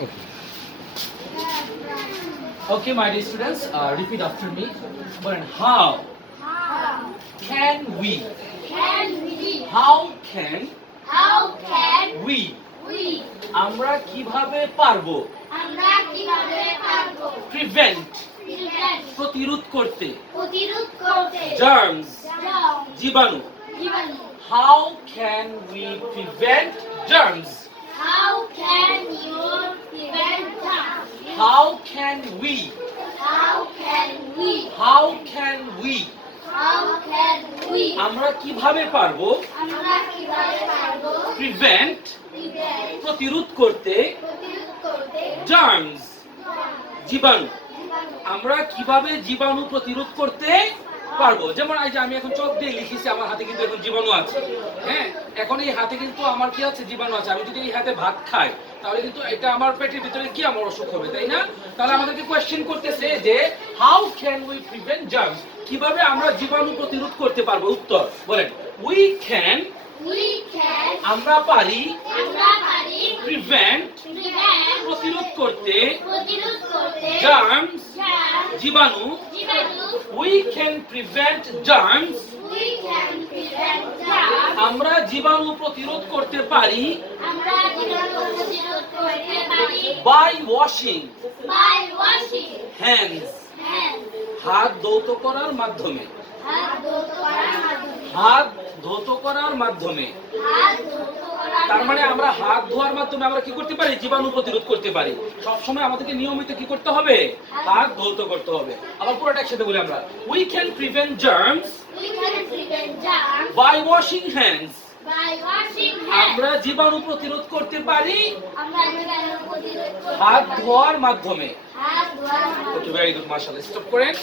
Okay. Okay, my dear students, repeat after me. But how can we? How can we? আমরা কিভাবে পারবো? Prevent. প্রতিরোধ করতে। Germs. জীবাণু। How can we prevent germs? How can you prevent germs? How can we? How can we? How can we? How can we? আমরা কিভাবে পারবো? আমরা কিভাবে পারবো? Prevent. Prevent. প্রতিরোধ করতে। প্রতিরোধ করতে। Germs. জীবাণু। আমরা কিভাবে জীবাণু প্রতিরোধ করতে পারবো? যেমন এই যে আমি এখন চোখ দিয়ে লিখেছি, আমার হাতে কিন্তু এখন জীবাণু আছে। হ্যাঁ, এখন এই হাতে কিন্তু আমার কি আছে? জীবাণু আছে। আমি যদি এই হাতে ভাত খাই তাহলে কিন্তু এটা আমার পেটের ভিতরে কি আমার অসুখ হবে, তাই না? তাহলে আমাদেরকে কোয়েশ্চেন করতেছে যে how can we prevent germs? কিভাবে আমরা জীবাণু প্রতিরোধ করতে পারবো? উত্তর বলেন, উই ক্যান। আমরা পারি। প্রিভেন্ট। প্রতিরোধ করতে। জার্মস। জীবাণু। We can prevent germs. আমরা জীবাণু প্রতিরোধ করতে পারি বাই ওয়াশিং হ্যান্ডস। হাত ধৌত করার মাধ্যমে। হাত ধৌত করার মাধ্যমে। তার মানে আমরা হাত ধোয়ার মাধ্যমে আমরা কি করতে পারি? জীবাণু প্রতিরোধ করতে পারি। সবসময় আমাদেরকে নিয়মিত কি করতে হবে? হাত ধৌত করতে হবে। আবার পুরোটা একসাথে বলি আমরা, we can prevent germs by washing hands. আমরা জীবাণু প্রতিরোধ করতে পারি হাত ধোয়ার মাধ্যমে। ওকে, ভেরি গুড, মাশাআল্লাহ। স্টপ করেন।